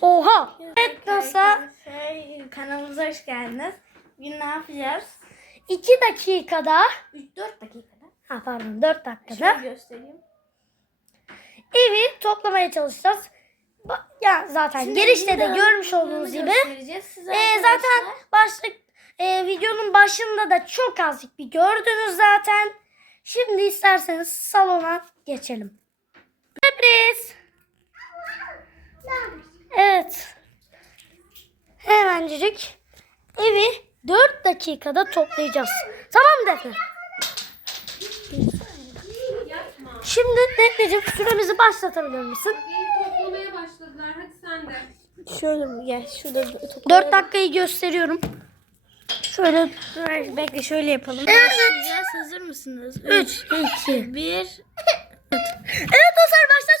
Oha. Evet dostlar. Şey, kanalımıza hoş geldiniz. Bugün ne yapacağız? 2 dakikada. 3-4 dakikada. Ha pardon 4 dakikada. Şöyle göstereyim. Evi toplamaya çalışacağız. Ba- ya zaten Şimdi girişte de görmüş olduğunuz gibi. Ee, zaten başlık e, videonun başında da çok azıcık bir gördünüz zaten. Şimdi isterseniz salona geçelim. Sürpriz. Evet. Hemencik evi 4 dakikada toplayacağız. Tamam Defne. Şimdi Defne'cim süremizi başlatabilir misin? Toplamaya başladılar. Hadi sen de. Şöyle mi? Gel şurada toplamaya... 4 dakikayı gösteriyorum. Şöyle bekle şöyle yapalım. Evet. Hazır mısınız? 3, 2, 1. Evet dostlar başlat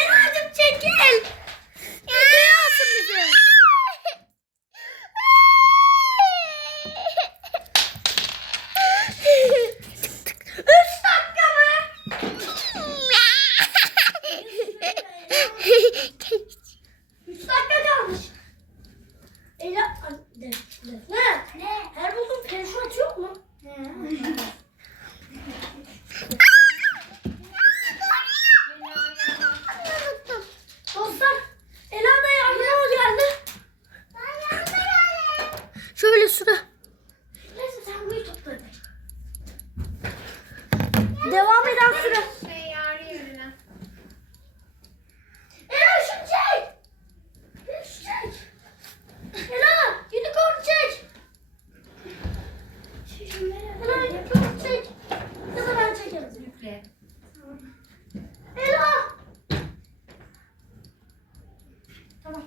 Tamam.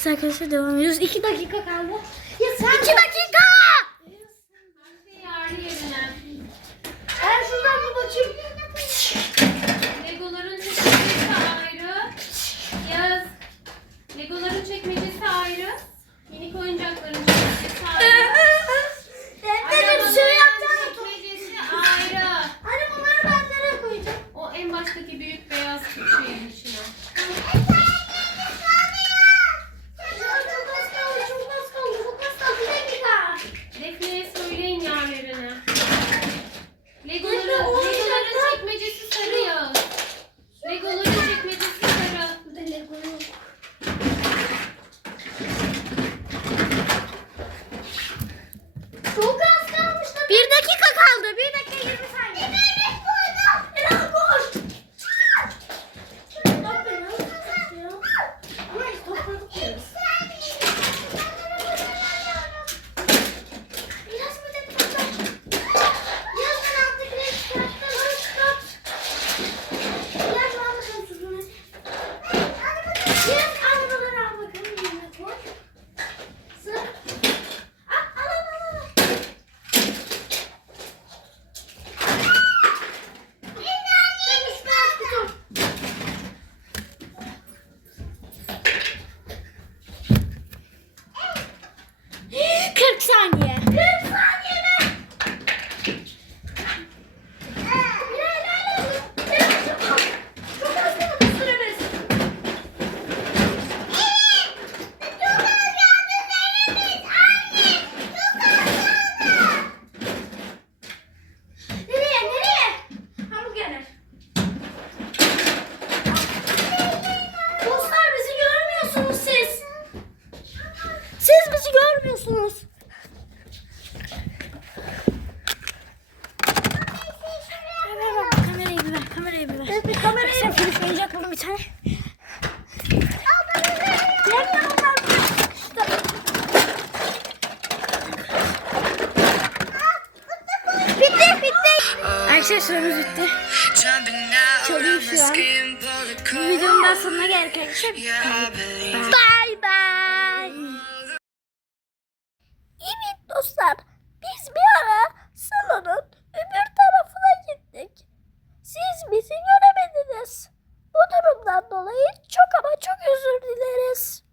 Biz arkadaşlar devam ediyoruz. 2 dakika kaldı. Ya sen 2 dakika Arkadaşlar süremiz bitti. Çalıyor. Bu videonun daha sonuna geldik arkadaşlar. Bye bye. Evet dostlar. Biz bir ara salonun öbür tarafına gittik. Siz bizi göremediniz. Bu durumdan dolayı çok ama çok özür dileriz.